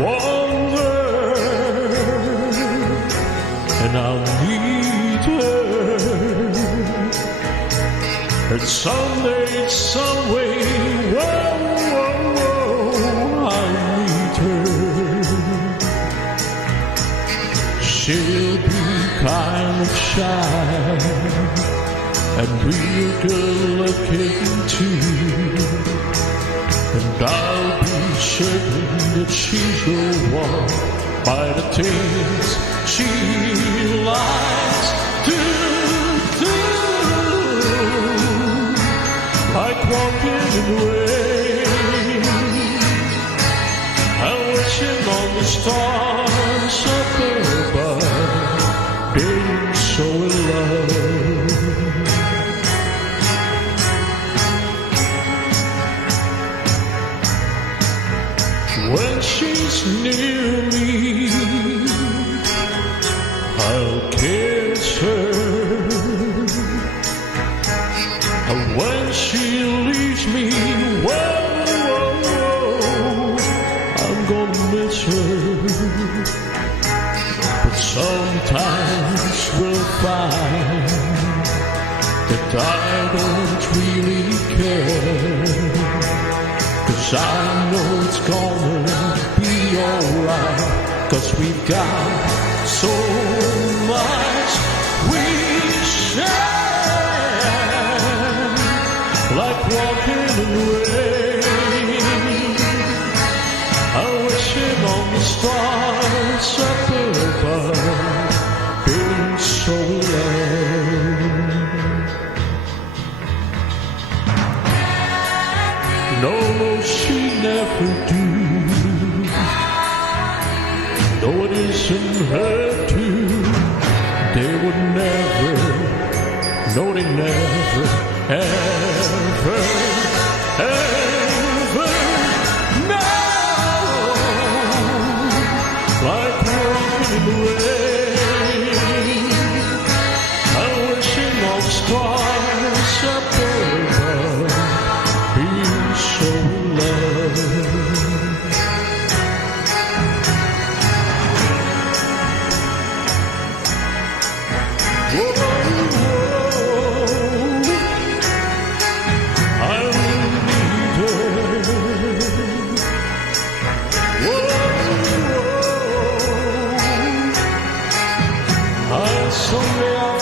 wonder, and I'll need her. And someday, some way, I'll meet her. She'll be kind of shy and real good looking too. And I'll be certain that she's the one by the things she likes to do. Like walking in the rain and wishing on the stars up above, being so in love. When she's near me, I'll kiss her. And when she leaves me, I'm gonna miss her. But sometimes we'll find that I don't really care. 'Cause I know it's gonna be alright, 'cause we've got so much we share. Like walking in the rain, I'm wishing on the stars up above, being so in love. No, she never do. No, it isn't her too. They would never, no, they never, ever, ever know. Like walking in the rain, I'm wishing on the stars up above, being so in love. Whoa, I really need her. Whoa, someday I'll